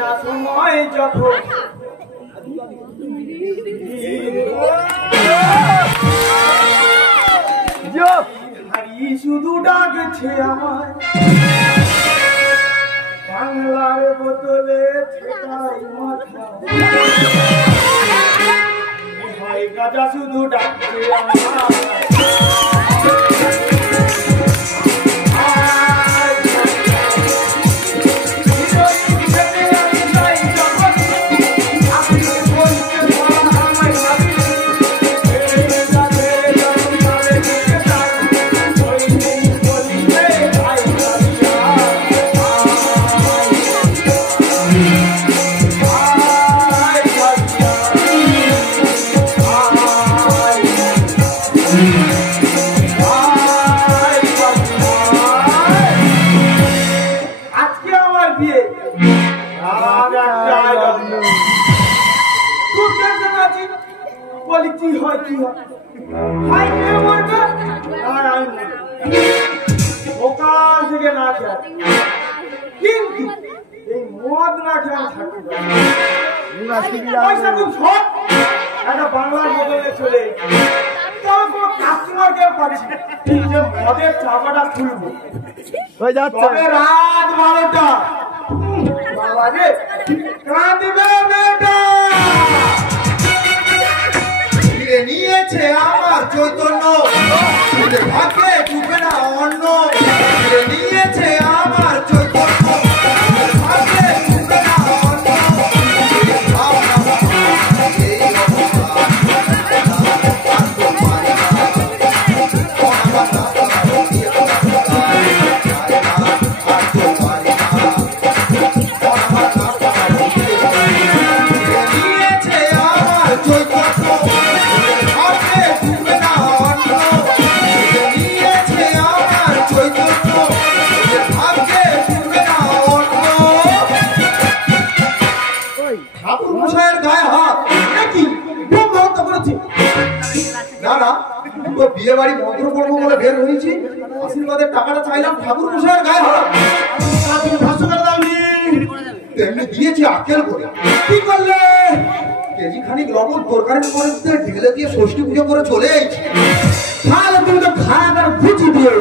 না সময় যখন হারি শুধু ডাকছে আমার বাংলার বোতলে ঠেকাই মাথা ভাই গাজা শুধু ডাকছে আমার বাংলার বদলে চলে কাস্টমারকে পাচ্ছি যে মদের চাপাটা খুলবো রাত 12টা বাবা রে কাঁদবে মেয়েটা ফিরে নিয়েছে আমার চৈতন্য ভাগ্যে ডুবে না অন্য ফিরে নিয়েছে আমার চৈতন্য ভাগ্যে ডুবে না অন্য বিয়ে বাড়ি মন্ত্র করবো বলে বের হয়েছি আশীর্বাদের টাকাটা চাইলাম ঠাকুর মশাইয়ের গায়ে হাত তেমনি দিয়েছি আকেল করে কি করলে কেজি খানিক লবণ তরকারির মধ্যে ঢেলে দিয়ে ষষ্ঠী পুজো করে চলে এসেছি তাহলে তুমি তো খারাপ আর বুঝি দিয়ে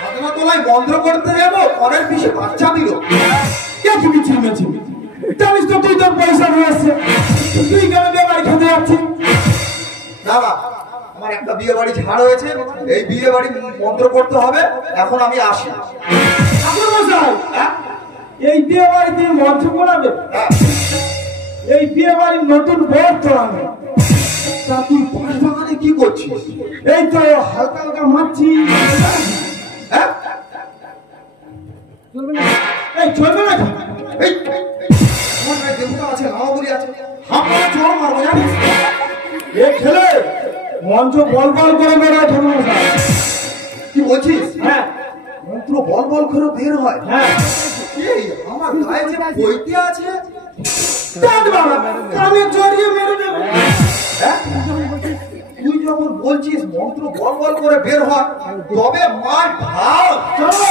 ফাতেমা তোলায় মন্ত্র করতে যাবো পরের পিছিয়ে বাচ্চা দিল কে কি মিছিল মিছিল জানিস তো তুই তোর পয়সা নিয়ে আসছে তুই কেন বিয়ে বাড়ি খেতে যাচ্ছিস দাদা আমার একটা বিয়ে বাড়ি ছাড় হয়েছে এই বিয়ে বাড়ি মন্ত্র করতে হবে এখন আমি আসি এই বিয়ে বাড়ি দিয়ে মন্ত্র করাবে এই বিয়ে বাড়ির নতুন বর তোলাবে তা তুই পাঁচ বাগানে কি করছিস এই তো হালকা হালকা মারছি এই চলবে নাকি এই আমার দেবতা আছে নামাবলী আছে আমরা চোর মারবো জানিস এ খেলে মন্ত্র বল বল করে বেরোয় ঠাকুর কি বলছিস হ্যাঁ মন্ত্র বল বল করে বের হয় হ্যাঁ এই আমার গায়ে যে বইতে আছে আমি জড়িয়ে মেরে দেবো তুই যখন বলছিস মন্ত্র বল বল করে বের হয় তবে মার ঢাল চলো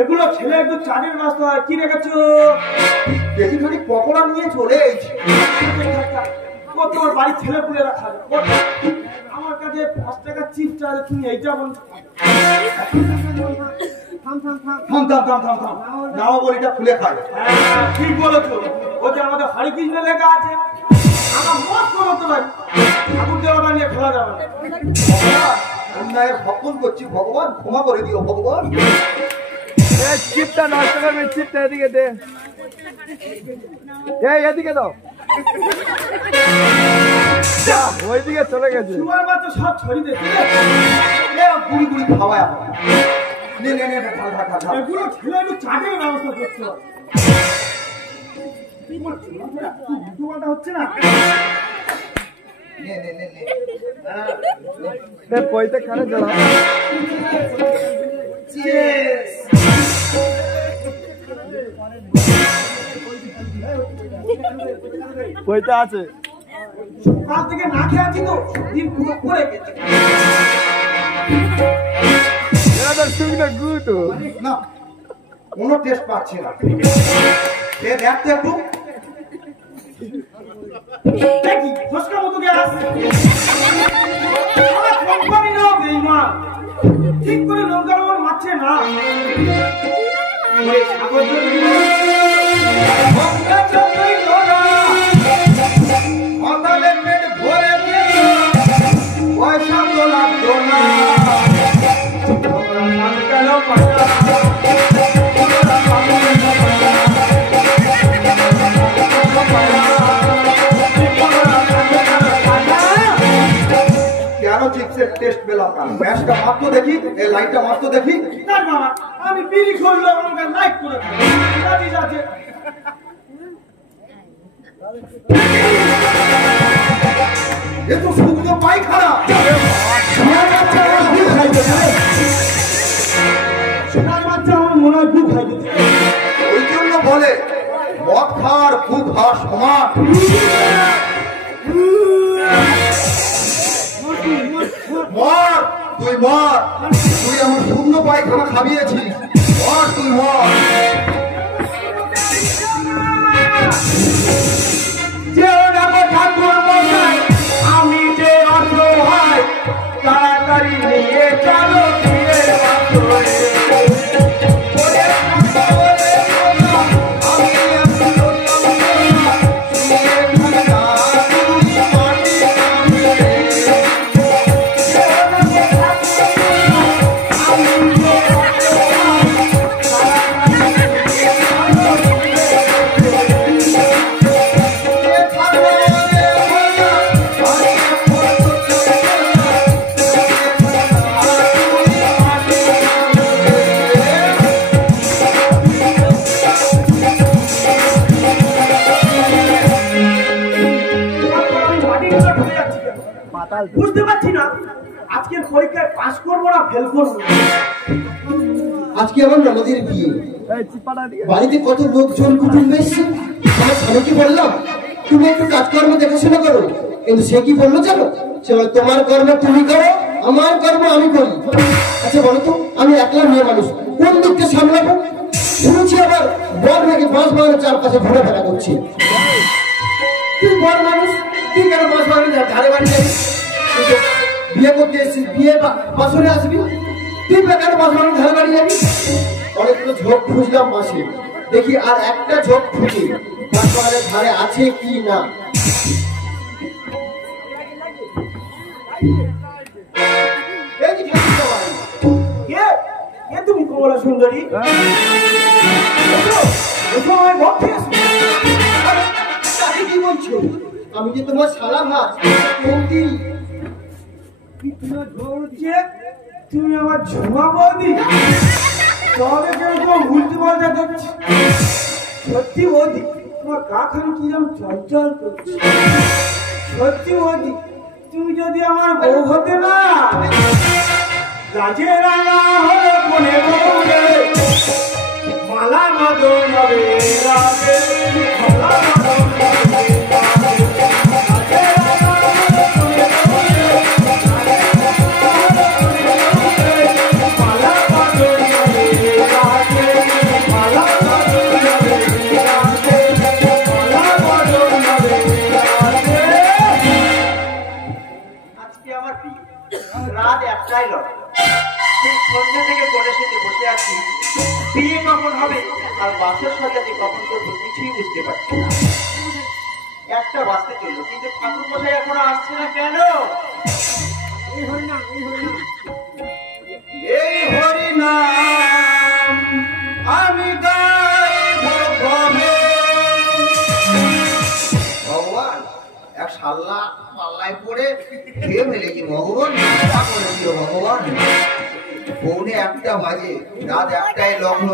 এগুলো ছেলে একটু চাটের রাস্তা কি রেখেছো কেজি খানিক পকোড়া নিয়ে চলে এসেছি তোমার বাড়ির ছেলে পুলে রাখা আমার কাছে 5 টাকা চিপস আছে তুমি এইটা বলছো নাও বলিটা খুলে খাই ঠিক বলেছো ও যে আমাদের হরে কৃষ্ণ লেখা আছে আমার মত করতে পারি ঠাকুর দেওয়াটা নিয়ে খেলা যাবে না অন্যায়ের ভক্ষণ করছি ভগবান ক্ষমা করে দিও ভগবান চিপটা নষ্ট করবে চিপটা এদিকে দে এদিকে দাও ওইদিকে চলে গেছে তোমার মা তো সব ছড়ি দে গুড়ি গুড়ি খাওয়ায় নে নে নে এগুলো ছেলে একটু চাটের ব্যবস্থা করছে হচ্ছে না পয়তে খানে জড়া কইতে আছে সকাল থেকে না খেয়ে আছি তো দিন পুরো পড়ে গেছে না কোনো টেস্ট পাচ্ছি না এ দেখতে একটু দেখি ফসকা মতো গ্যাস আমার কোম্পানি না বেঈমান ঠিক করে লঙ্কা লবণ মারছে না ওই সাগর লঙ্কা চন্দ্রই লোনা অন্ধালে পেট ভরে দিয়ে পয়সা তো লাগতো না কেন পয়সা টেস্ট পেলাম না ম্যাচটা মাত্র দেখি এই লাইটটা মাত্র দেখি না বাবা আমি বিড়ি করলাম আমাকে লাইট করে দাও যাচ্ছে এ তো শুকনো পায়খানা সোনার বাচ্চা আমার মনে হয় বুক খাই দিচ্ছে ওই জন্য বলে মদ খাওয়ার বুক খাওয়ার সমান মর তুই মর তুই আমার শূন্য পায়খানা খাবিয়েছিস মর তুই মর আমি যে অসহায় তাড়াতাড়ি নিয়ে চলো বুঝতে পারছি না আজকের পরীক্ষায় পাস করবো না ফেল করবো আজকে আমার ননদের বিয়ে বাড়িতে কত লোকজন কুটুম্ব এসছে আমার স্বামীকে বললাম তুমি একটু কাজকর্ম দেখাশোনা করো কিন্তু সে কি বললো জানো সে বলে তোমার কর্ম তুমি করো আমার কর্ম আমি করি আচ্ছা বলো তো আমি একলা মেয়ে মানুষ কোন দিককে সামলাবো শুনেছি আবার বর নাকি বাঁশ বাগানের চারপাশে ঘুরে ফেরা করছে তুই বর মানুষ তুই কেন বাঁশ বাগানের ধারে বাড়ি যাবি বিয়ে করতে এসেছিস বিয়ে বাসরে আসবি তুই বেকার বাঁশ বাগানের ধারে বাড়ি যাবি অনেকগুলো ঝোঁক খুঁজলাম মাসে দেখি আর একটা ঝোঁক খুঁজি বাঁশ বাগানের ধারে আছে কি না তুমি কমলা সুন্দরী কি বলছো আমি যে তোমার শালা ভাত তুমি আমার ঝুমা বৌদি তবে কেন তোমার উল্টি বলতে দেখছি সত্যি বৌদি তোমার গা খানি কিরম চঞ্চল করছে সত্যি বৌদি তুমি যদি আমার বউ হতে না রাজে রাঙা হলে কোনে বলে মালা মদন হবে রাজে মালা মদন হবে রাত একটাই লড়ে সেই সন্ধ্যা থেকে গণেশের বসে আছি বিয়ে কখন হবে আর বাসর সজ্জাতে কখন করবো কিছুই বুঝতে পারছি না একটা বাসতে চললো কিন্তু ঠাকুর মশাই এখনো আসছে না কেন এই হরি নাম আমি গাইব কবে ভগবান এক শাল্লা পাল্লায় পড়ে খেয়ে ফেলেছি ভগবান ভগবান পৌনে একটা বাজে রাত একটাই লগ্ন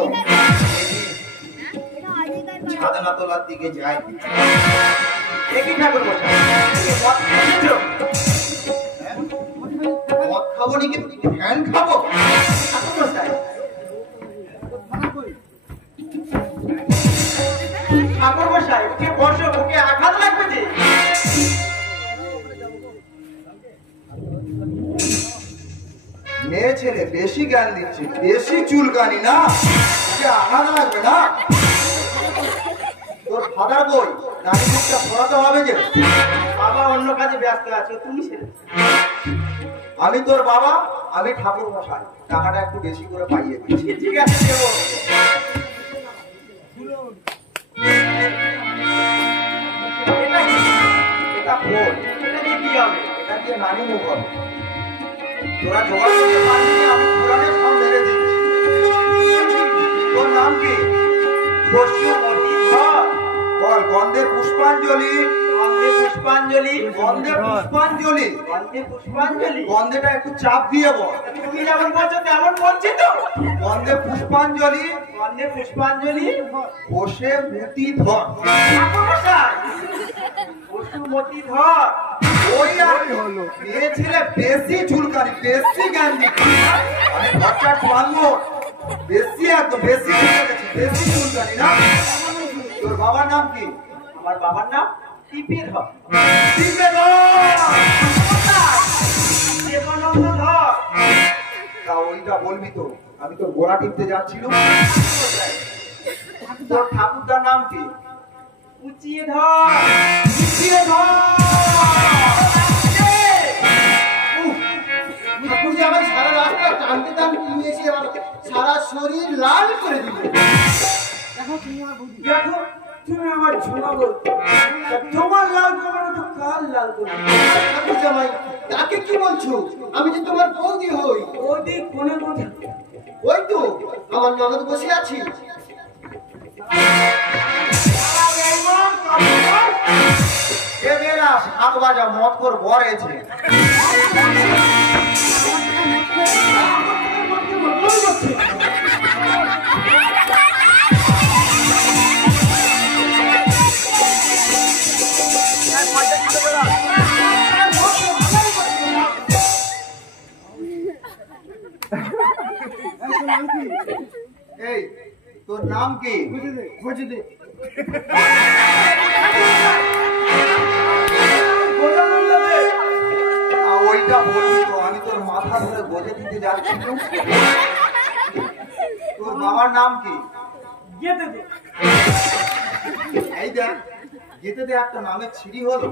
ছাদনা তোলার দিকে যাই দেখি ঠাকুর মদ খাবো নাকি ফ্যান খাবো ঠাকুর মশাই ছেলে বেশি জ্ঞান দিচ্ছে, বেশি চুলকানি না, আঘাত লাগবে না। তোর ফাদার বই নানি মুখটা পড়াতে হবে যে। বাবা অন্য কাজে ব্যস্ত আছে, তুমি সেরে। আমি তোর বাবা, আমি ঠাকুর মশাই, টাকাটা একটু বেশি করে পাইয়ে দিচ্ছি। ঠিক আছে দেবো। এটা খোল, এটা দিয়ে কি হবে? এটা দিয়ে নানি মুখ হবে। তোরা জোগাড় করতে পারবি না, আমি পুরাণে সব মেরে দিচ্ছি। তোর নাম কি? বসুমতী ধর। বল। গন্ধে পুষ্পাঞ্জলি। গন্ধে পুষ্পাঞ্জলি। গন্ধে পুষ্পাঞ্জলি। গন্ধে পুষ্পাঞ্জলি। গন্ধেটা একটু চাপ দিয়ে বল। তুমি যেমন বলছো তেমন বলছি তো। গন্ধে পুষ্পাঞ্জলি। গন্ধে পুষ্পাঞ্জলি। বসে মুতি ধর। ঠাকুরমশাই, বসুমতী ধর। ওই আর মেয়ে ছেলে বেশি ঝুলকানি, বেশি জ্ঞান দিচ্ছি। আমি খরচা টানবো বেশি, একদম বেশি হয়ে গেছে, বেশি চুলকানি না। তোর বাবার নাম কি? আমার বাবার নাম টিপে ধর। টিপে ধর। দেবানন্দ ধর। তা ওইটা বলবি তো, আমি তো গোড়া টিপতে যাচ্ছিলাম। তোর ঠাকুরদার নাম কি? উঁচিয়ে ধর। উঁচিয়ে ধর। ঠাকুর যে আমার সারা রাস্তা টানতে টানতে নিয়ে এসে আমার সারা শরীর লাল করে দিল। দেখো তুমি আমার ঝোলা বলছো, তোমার লাল করবো তো কার লাল করবো? ঠাকুর জামাই, তাকে কি বলছো? আমি যে তোমার বৌদি হই। ওদিক কোনে কোথায়? ওই তো আমার ননদ বসে আছি। এ বেলা 7 বাজা মত কর বর এছে। এই তোর নাম কি? ওইটা বলবি তো, আমি তোর মাথা ধরে বোঝে দিতে যাচ্ছি। তোর বাবার নাম কি? যেতে দে। এই দেখ, যেতে দে একটা নামের ছিড়ি হলো।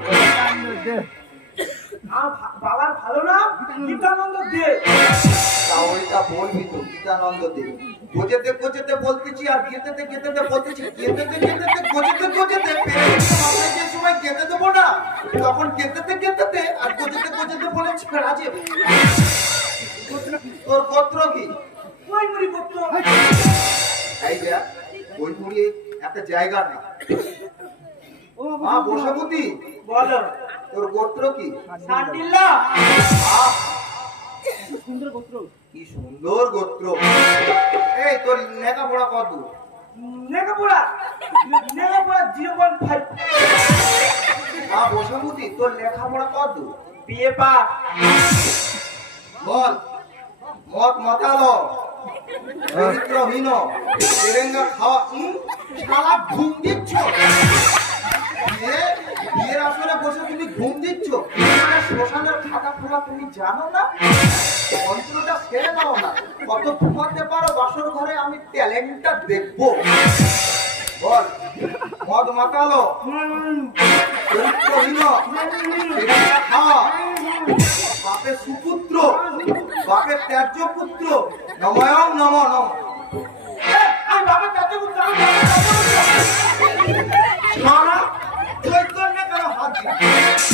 আমার বাবার ভালো নাম গীতানন্দ দে। তা ওইটা বলবি তো, গীতানন্দ দে। গোজেতে গোজেতে বলতেছি আর গেতেতে গেতেতে বলতেছি, গেতেতে গেতেতে গোজেতে গোজেতে পেরে গেছে। আমরা যে সময় গেতে দেবো না, তখন গেতেতে গেতেতে আর গোজেতে গোজেতে বলে ছেড়া যাবে। তোর গোত্র কি? ওই মুড়ি পুত্র। এই দেখ, ওই মুড়ি একটা জায়গা নেই। মা বসবতী, বলো তোর গোত্র কি? সান্ডিল্লা। আহ, কি সুন্দর গোত্র। এই তোর লেখাপড়া কত? লেখাপড়া 0.5। মা বসবতী, তোর লেখাপড়া কত? বিয়ে পাস। বল। মত মাতালো, চরিত্রহীন, তেরেঙ্গা খাওয়া, শালা ঘুম দিচ্ছ। বিয়ের আসরে বসে তুমি ঘুম দিচ্ছ? শ্মশানের খাতা খোলা তুমি জানো না? অন্তরটা ছেড়ে দাও না। কত ঘুমাতে পারো বাসর ঘরে, আমি ট্যালেন্টটা দেখবো। বল। মদ মাতালো, চরিত্রহীন, তেরেঙ্গা খাওয়া, বাপের সুপুত্র, বাপের ত্যায্য পুত্র, নময়ং নম নম। আমি বাবার কাছে সারা চৈতন্য কেন হাত দিবি?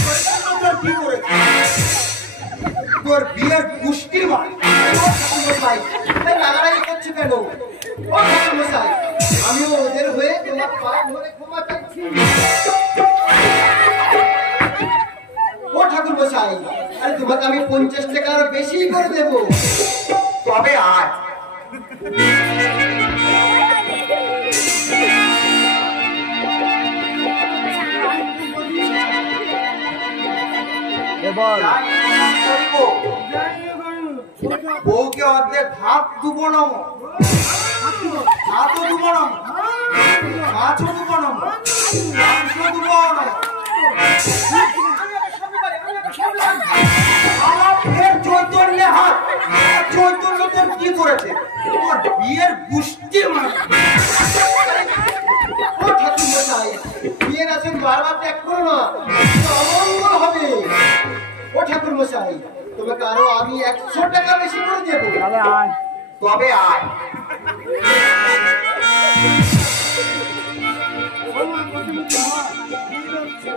চৈতন্য তোর কি করেছে? তোর বিয়ের পুষ্টি মারি। লাগালাগি করছো কেন? ও ঠাকুর মশাই, আমিও ওদের হয়ে তোমার পায়ে ধরে ক্ষমা চাইছি। ও ঠাকুর মশাই, আরে তোমাকে আমি 50 টাকা আর বেশি করে দেবো। তবে আয়। বউকে অর্ধেক ভাত দুবো নম, ভাতও দুবো নম, মাছও দুবো নম, মাংস দুবো নম। আমার ফের চৈতন্যে হাত, চৈতন্য আসেন বারবার ত্যাগ করো না, অমঙ্গল হবে। ও ঠাকুর মশাই, তোমাকে আরো আমি 100 টাকা বেশি করে দেবো। তবে আয়।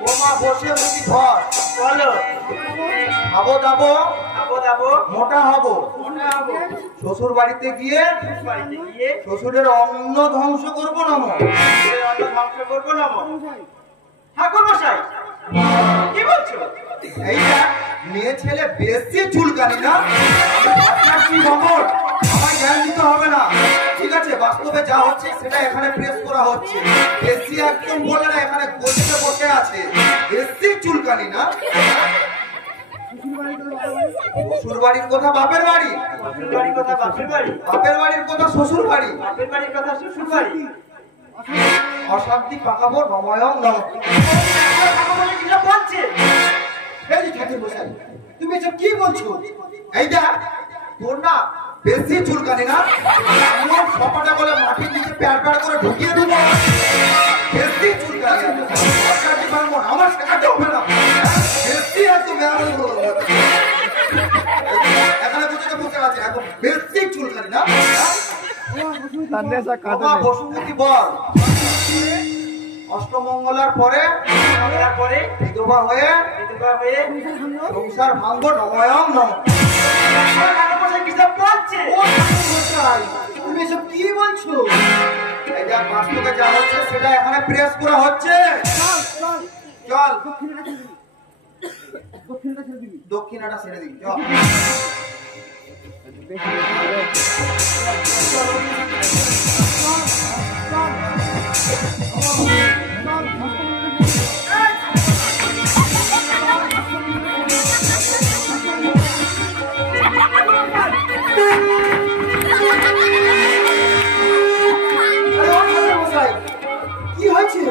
ও মা বসে বসি ঘর বলো খাবো দাবো আবো দাবো মোটা হবো মনে হবো শ্বশুর বাড়িতে গিয়ে বাড়িতে গিয়ে শ্বশুরের অন্ন ধ্বংস করবো না মা। এই অন্ন ধ্বংস করবো না ঠাকুর মশাই কি বলছো? এইটা মেয়ে ছেলে বেশি চুলকানি না, আপনার কি খবর? আমার জ্ঞান দিতে হবে না, ঠিক আছে? বাস্তবে যা হচ্ছে সেটা এখানে প্রেস করা হচ্ছে। বেশি একদম বলে না, এখানে গোছতে বসে আছে। বেশি চুলকানি না। শ্বশুর বাড়ির কথা বাপের বাড়ি, শ্বশুর বাড়ির কথা বাপের বাড়ি, বাপের বাড়ির কথা শ্বশুর বাড়ি। বাপের বাড়ির কথা শ্বশুর বাড়ি। অশান্তি পাকাবো নময়ং নম। ঠাকুর মশাই কি সব বলছে? এই যে ঠাকুর মশাই, তুমি এসব কি বলছো? এইটা তোর না বেশি চুলকানি না, এমন সপাটা বলে মাটির নিচে প্যার প্যার করে ঢুকিয়ে দেবো। বেশি চুলকানি অশান্তি পারবো না, আমার শেখাতে হবে না। বেশি একদম এখানে বুঝতে বসে আছে, এখন বেশি চুলকানি না। বাবা বসুমতী বল অষ্টমঙ্গলার পরে আমরা পরে বিধবা হয়ে বিধবা হয়ে সংসার ভাঙ্গ নময়ং নম। ঠাকুর মশাই কি সব বলছে? ও ঠাকুর মশাই, তুমি এসব কি বলছো? এই যা বাস্তবে যা হচ্ছে সেটা এখানে প্রেস করা হচ্ছে। চল দক্ষিণাটা ছেড়ে দিই, চল। কি হয়েছে?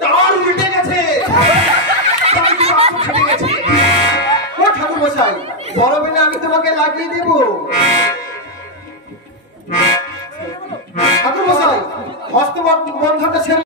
তার উল্টে গেছে, ফেটে গেছে। ও ঠাকুর মশাই, গরমে না আমি তোমাকে লাগিয়ে দেবো। ঠাকুর মশাই, হস্তবন্ধনটা ছেড়ে